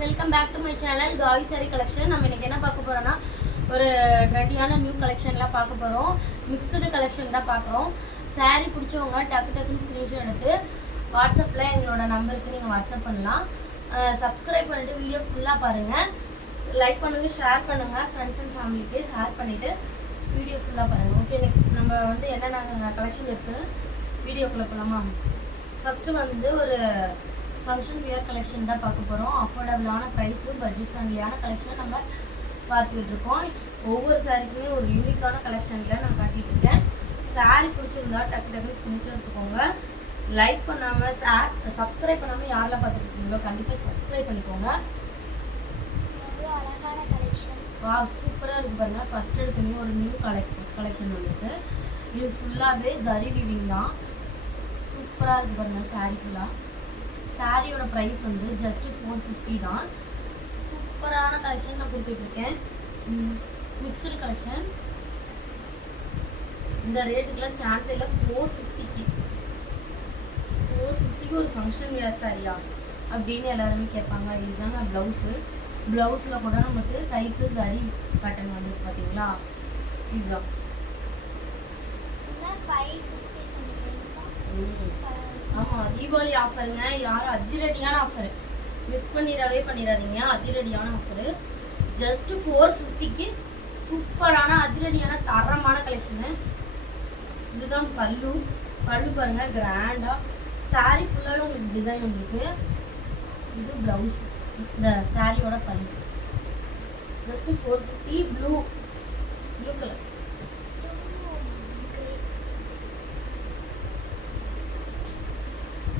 Welcome back to my channel காவி sari collection. நம்ம இன்னைக்கு என்ன பார்க்க போறோம்னா ஒரு ட்ரெண்டியான நியூ கலெக்ஷன்லாம் பார்க்க போகிறோம். மிக்சடு கலெக்ஷன் தான் பார்க்குறோம். சாரீ பிடிச்சவங்க டக்குன்னு ஸ்க்ரீன்ஷாட் எடுத்து வாட்ஸ்அப்பில் எங்களோட நம்பருக்கு நீங்கள் வாட்ஸ்அப் பண்ணலாம். சப்ஸ்கிரைப் பண்ணிவிட்டு வீடியோ ஃபுல்லாக பாருங்கள், லைக் பண்ணுங்கள், ஷேர் பண்ணுங்கள், ஃப்ரெண்ட்ஸ் அண்ட் ஃபேமிலிக்கு ஷேர் பண்ணிவிட்டு வீடியோ ஃபுல்லாக பாருங்கள். ஓகே, நெக்ஸ்ட் நம்ம வந்து என்னென்ன கலெக்ஷன் இருக்குன்னு வீடியோக்குள்ளே போகலாமா? ஃபஸ்ட்டு வந்து ஒரு ஃபங்க்ஷன் வியர் கலெக்ஷன் தான் பார்க்க போகிறோம். அஃபோர்டபுளான ப்ரைஸு, பட்ஜெட் ஃப்ரெண்ட்லியான கலெக்ஷன் நம்ம பார்த்துக்கிட்டு இருக்கோம். ஒவ்வொரு சாரீஸுமே ஒரு யூனிக்கான கலெக்ஷனில் நான் காட்டிகிட்டு இருக்கேன். சாரீ பிடிச்சிருந்தா டக்குன்னு ஸ்க்ரீன்ஷாட் எடுத்துக்கோங்க. லைக் பண்ணாமல் சப்ஸ்கிரைப் பண்ணாமல் யாரெல்லாம் பார்த்துட்டு இருக்கீங்களோ கண்டிப்பாக சப்ஸ்கிரைப் பண்ணிக்கோங்க. அழகான கலெக்ஷன். வா, சூப்பராக இருக்குது பாருங்கள். ஃபஸ்ட் எடுத்துனே ஒரு நியூ கலெக்ஷன் வந்துருக்கு. இது ஃபுல்லாகவே ஜரி வீவிங் தான். சூப்பராக இருக்குது பாருங்கள். சாரீ ஃபுல்லாக சாரியோட ப்ரைஸ் வந்து ஜஸ்ட்டு 450 தான். சூப்பரான கலெக்ஷன் நான் கொடுத்துட்ருக்கேன். Mixed collection. இந்த ரேட்டுக்கெலாம் சான்ஸ் இல்லை. 450க்கு ஒரு ஃபங்க்ஷன் வியர் சாரியா அப்படின்னு எல்லாருமே கேட்பாங்க. இதுதான் நான் ப்ளவுஸில் கூட நமக்கு கைக்கு சரி கட்டன் வந்துருக்கு பார்த்தீங்களா? இதுதான். ஆமாம், தீபாவளி ஆஃபருங்க. யாரும் அதிரடியான ஆஃபரு மிஸ் பண்ணிடாதீங்க. அதிரடியான ஆஃபரு ஜஸ்ட்டு 450க்கு சூப்பரான அதிரடியான தரமான கலெக்ஷனு. இதுதான் பல்லு பாருங்கள், கிராண்டாக சாரீ ஃபுல்லாகவே உங்களுக்கு டிசைன் வந்துருக்கு. இது ப்ளவுஸ், இந்த சாரியோட பல்லு. ஜஸ்ட்டு 450. Blue colour.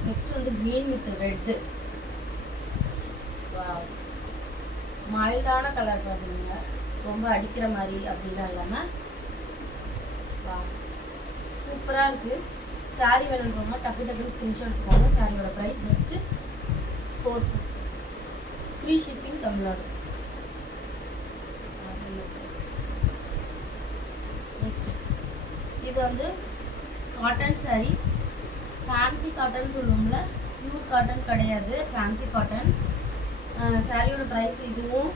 நெக்ஸ்ட் வந்து க்ரீன் வித் ரெட்டு. மைல்டான கலர் பார்த்தீங்க, ரொம்ப அடிக்கிற மாதிரி அப்படிலாம் இல்லாமல் சூப்பராக இருக்குது. சாரீ வேணுன்றவங்க டக்குன்னு ஸ்க்ரீன்ஷாட் எடுத்துக்கோங்க. சாரியோட price just 450. Free shipping Tamil Nadu. Next இது வந்து காட்டன் சாரீஸ். ஃபேன்சி காட்டன் சொல்லுவோம்ல, பியூர் காட்டன் கிடையாது, ஃபேன்சி காட்டன். சாரியோட ப்ரைஸ் இதுவும்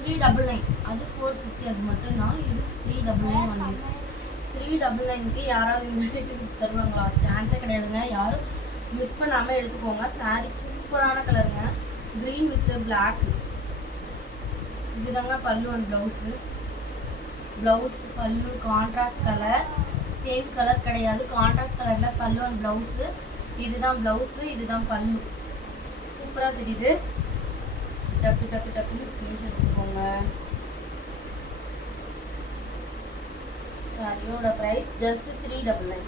399. அது 450. அது மட்டும்தான். இது 399 ஒன்லி. 399க்கு யாராவது இந்த ரேட்டுக்கு தருவாங்களா? சான்ஸே கிடையாதுங்க. யாரும் மிஸ் பண்ணாமல் எடுத்துக்கோங்க. சாரீ சூப்பரான கலருங்க. Green with black. இதுதாங்க pallu and blouse pallu contrast colour. Same colour கிடையாது, கான்ட்ராஸ்ட் கலரில் பல்லு அண்ட் ப்ளவுஸு. இதுதான் ப்ளவுஸு, இதுதான் பல்லு. சூப்பராக தெரியுது. டக்குன்னு ஸ்க்ரீன்ஷாட் எடுத்துக்கோங்க. சாரியோட ப்ரைஸ் ஜஸ்ட் 399.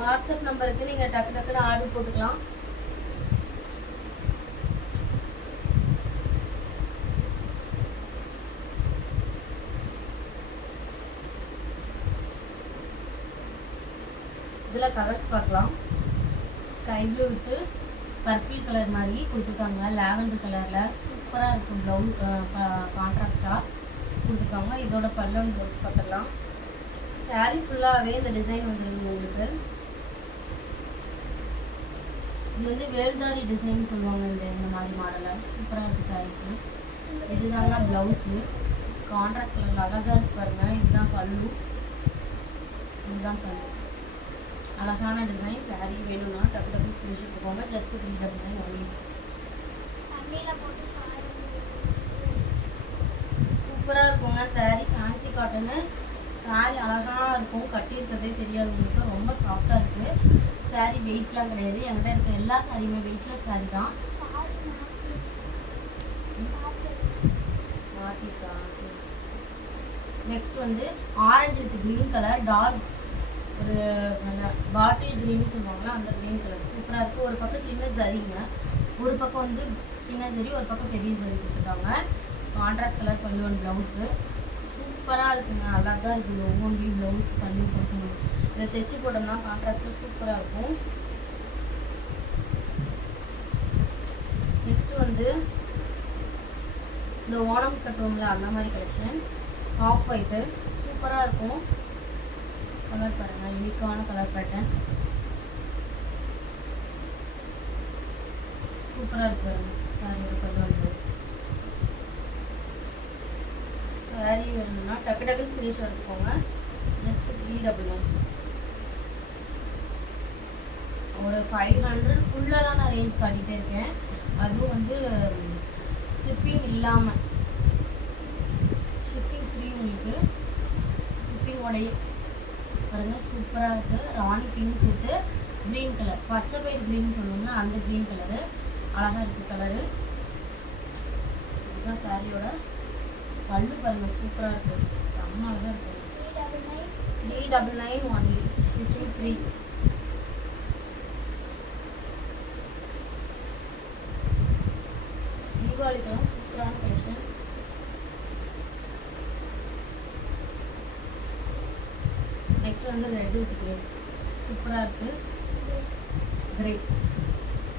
வாட்ஸ்அப் நம்பருக்கு நீங்கள் டக்குன்னு ஆர்டர் போட்டுக்கலாம். இதில் கலர்ஸ் பார்க்கலாம். Sky blue with purple colour மாதிரி கொடுத்துருக்காங்க. லாவெண்டர் கலரில் சூப்பராக இருக்குது. கான்ட்ராஸ்டாக கொடுத்துருக்காங்க. இதோட பல்லு அண்ட் ப்ளவுஸ் பார்த்துடலாம். சாரீ ஃபுல்லாகவே இந்த டிசைன் வந்துருக்கு உங்களுக்கு. இது வந்து வேல்தாரி டிசைன் சொல்லுவாங்க. இந்த மாதிரி மாடலில் சூப்பராக இருக்குது சாரீஸு. இதுதாங்க ப்ளவுஸு. கான்ட்ராஸ்ட் கலரில் அழகாக இருக்கு பாருங்கள். இதுதான் பல்லு. அழகான டிசைன். சாரீ வேணும்னா டக்குன்னு ஸ்க்ரீன்ஷாட் எடுத்துக்கோங்க. Just 399 only. சூப்பராக இருக்குங்க சாரீ. ஃபேன்சி காட்டனு சாரீ அழகாக இருக்கும். கட்டியிருக்கிறதே தெரியாது உங்களுக்கு. ரொம்ப சாஃப்டாக இருக்குது. சாரீ வெயிட்லாம் கிடையாது. என்கிட்ட இருக்க எல்லா சாரியுமே வெயிட்லெஸ் சாரீ தான். நெக்ஸ்ட் வந்து orange with green colour. Dark ஒரு பாட்டில் க்ரீன் சொல்லுவாங்களா, அந்த க்ரீன் கலர் சூப்பராக இருக்குது. ஒரு பக்கம் சின்ன ஜரிங்க, ஒரு பக்கம் வந்து சின்ன ஜரி, ஒரு பக்கம் பெரிய ஜரி கொடுத்துருக்காங்க. கான்ட்ராஸ்ட் கலர் பல்லு அண்ட் ப்ளவுஸு. சூப்பராக இருக்குங்க. அழகாக இருக்குது. ஒவ்வொன்றையும் ப்ளவுஸ் பல்லு போட்டுக்கணும். இதை தைச்சி போட்டோம்னா கான்ட்ராஸ்ட்டு சூப்பராக இருக்கும். நெக்ஸ்ட்டு வந்து இந்த ஓணம் கட்டுவோம்ல அந்த மாதிரி கலெக்ஷன். ஆஃப் ஒயிட்டு சூப்பராக இருக்கும். கலர் பாருங்கள், யூனிக்கான கலர் பேட்டர்ன். சூப்பராக இருக்கு பாருங்க. சாரியோட பல்லு ப்ளவுஸ். சாரி வேணும்னா டக்கு டக்குன்னு ஸ்க்ரீன்ஷாட் எடுத்துக்கோங்க. ஜஸ்ட் 399. ஒரு 500 தான் நான் ரேஞ்ச் காட்டிகிட்டே இருக்கேன். அதுவும் வந்து ஷிப்பிங் இல்லாமல், ஷிப்பிங் ஃப்ரீ உங்களுக்கு. ஷிப்பிங்கோடைய பாருங்கள் சூப்பராக இருக்குது. ராணி பிங்க் வித்து க்ரீன் கலர், பச்சை பயிர் க்ரீன் சொல்லுவோம்னா அந்த க்ரீன் கலரு அழகாக இருக்குது கலரு. இதுதான் சாரியோட பல்லு பாருங்கள், சூப்பராக இருக்குது, செம்ம அழகாக இருக்குது. 399 ஒன்லி, ஷிப்பிங் ஃப்ரீ. தீபாவளிக்கெல்லாம் சூப்பரான கலெக்ஷன். நெக்ஸ்ட் வந்து ரெட் வித் கிரே, சூப்பராக இருக்குது. கிரே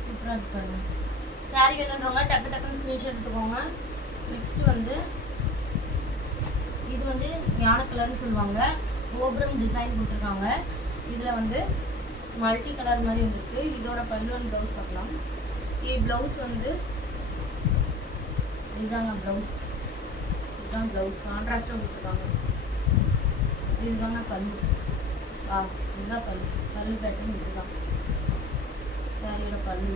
சூப்பராக இருக்கு பாருங்க. சாரி வேணுன்றவங்க டக்கு டக்குன்னு ஸ்க்ரீன்ஷாட் எடுத்துக்கோங்க. நெக்ஸ்ட் வந்து இது வந்து ஞான கலர்னு சொல்லுவாங்க. கோபுரம் டிசைன் போட்டிருக்காங்க. இதில் வந்து மல்டி கலர் மாதிரி வந்துருக்கு. இதோட பல்லு அண்ட் ப்ளவுஸ் பார்க்கலாம். ப்ளவுஸ் வந்து இதுதாங்க ப்ளவுஸ். இதுதான் ப்ளவுஸ், கான்ட்ராஸ்டாக கொடுத்துருக்காங்க. இதுதாங்க பல்லு. இதுதான் பல்லு. பல்லு பேட்டர்ன் இதுதான் சாரியோட பல்லு.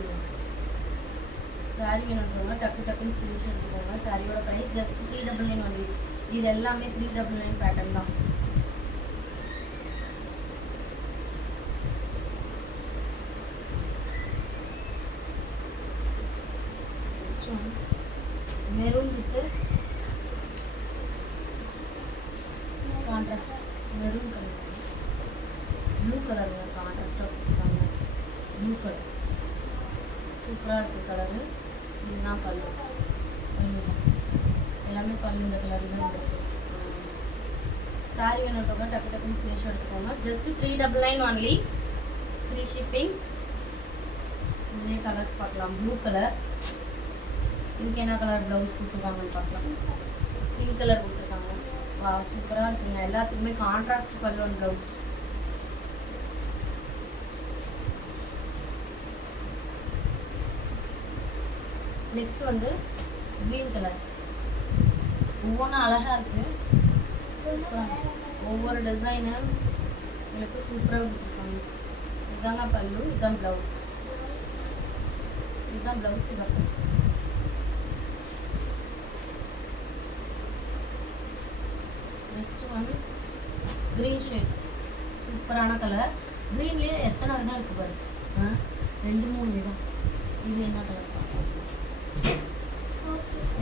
சாரி வேணுன்றவங்க டக்கு டக்குன்னு ஸ்க்ரீன்ஷாட் எடுத்துக்கோங்க. சாரியோட ப்ரைஸ் ஜஸ்ட் 399 ஒன்லி. இது எல்லாமே 399 பேட்டர்ன் தான். Maroon with contrast, maroon colour, blue colour கான்ட்ராஸ்டாக கொடுத்துருக்காங்க. ப்ளூ கலர் சூப்பராக இருக்குது கலரு. இதுதான் பல்லு. பல்லு தான் எல்லாமே பல்லு இந்த கலர் தான் இருக்குது. சாரி வேணுன்றவங்க டக்கு டக்குன்னு ஸ்க்ரீன்ஷாட் எடுத்துக்கோங்க. Just 399 only, free shipping. நிறைய கலர்ஸ் பார்க்கலாம். ப்ளூ கலர், இதுக்கு என்ன கலர் ப்ளவுஸ் கொடுத்துருக்காங்கன்னு பார்க்கலாம். பிங்க் கலர் கொடுத்துருக்காங்க. வா சூப்பராக இருக்குங்க. எல்லாத்துக்குமே கான்ட்ராஸ்ட் பல்லு அண்ட் ப்ளவுஸ். நெக்ஸ்ட் வந்து க்ரீன் கலர். ஒவ்வொன்றும் அழகாக இருக்குது. ஒவ்வொரு டிசைனு உங்களுக்கு சூப்பராக கொடுத்துருக்காங்க. இதுதாங்க பல்லு, இதுதான் ப்ளவுஸ். இதுதான் ப்ளவுஸ். இதான் நெக்ஸ்ட் வந்து க்ரீன் ஷேட், சூப்பரான கலர். க்ரீன்லேயே எத்தனை விதம் இருக்குது பாரு, 2-3 விதம். இது என்ன கலர்?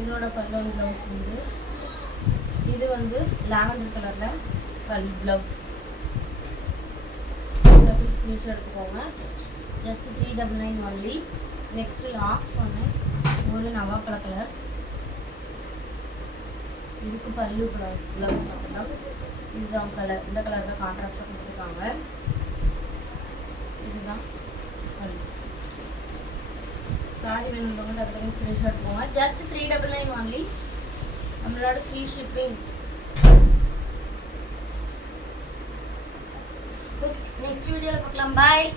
இதோட பல்லு ப்ளவுஸ் வந்து இது வந்து லாவெண்டர் கலரில் ப்ளவுஸ். ஸ்க்ரீன்ஷாட் எடுத்துக்கோங்க. Just 399 only. நெக்ஸ்ட்டு லாஸ்ட் ஒன்று ஒரு நவாப்பழ கலர். இதுக்கு பல்லு ப்ளவுஸ் மட்டும்தான். இதுதான் கலர், இந்த கலர் தான் கான்ட்ராஸ்டாக கொடுத்துருக்காங்க. இதுதான் பல்லு. சாரி வேணுன்றவங்க அதுக்கு ஸ்க்ரீன்ஷாட் எடுத்துக்கோங்க. Just 399 only. நம்மளோட ஃப்ரீ ஷிப்பிங். ஓகே, நெக்ஸ்ட் வீடியோவில் பார்க்கலாம். பாய்.